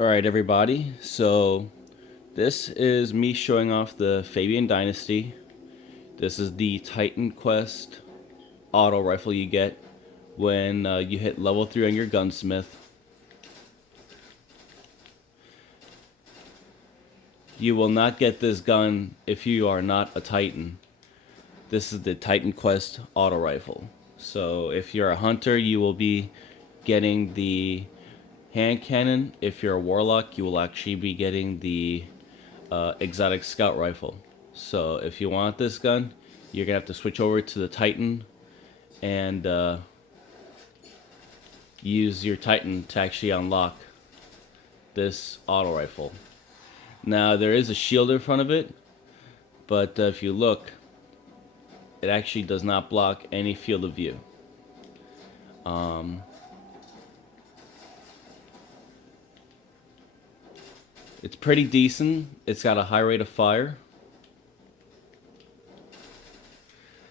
Alright everybody, so this is me showing off the Fabian Dynasty. This is the Titan Quest auto rifle you get when you hit level 3 on your gunsmith. You will not get this gun if you are not a Titan. This is the Titan Quest auto rifle. So if you're a hunter, you will be getting the hand cannon. If you're a warlock, you will actually be getting the exotic scout rifle. So if you want this gun, you're gonna have to switch over to the Titan and use your Titan to actually unlock this auto rifle. Now there is a shield in front of it, but if you look, it actually does not block any field of view. It's pretty decent. It's got a high rate of fire.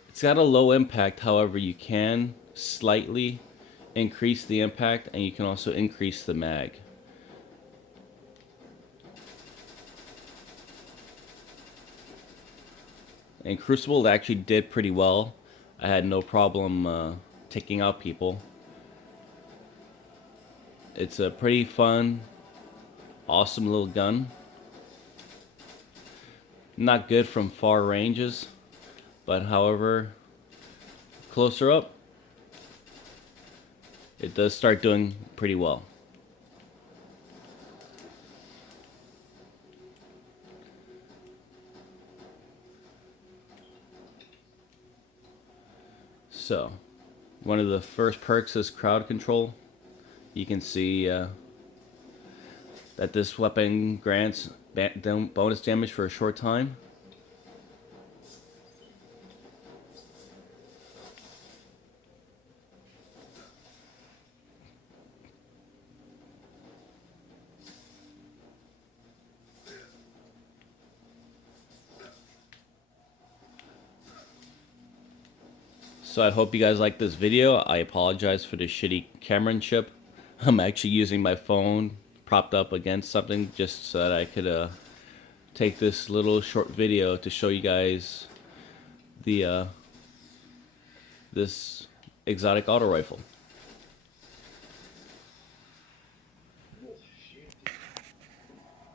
It's got a low impact, however you can slightly increase the impact and you can also increase the mag. And Crucible actually did pretty well. I had no problem taking out people. It's a pretty fun, awesome little gun. Not good from far ranges, but however, closer up, it does start doing pretty well. So, one of the first perks is crowd control. You can see that this weapon grants bonus damage for a short time. So I hope you guys like this video. I apologize for the shitty cameramanship. I'm actually using my phone propped up against something just so that I could take this little short video to show you guys the this exotic auto rifle.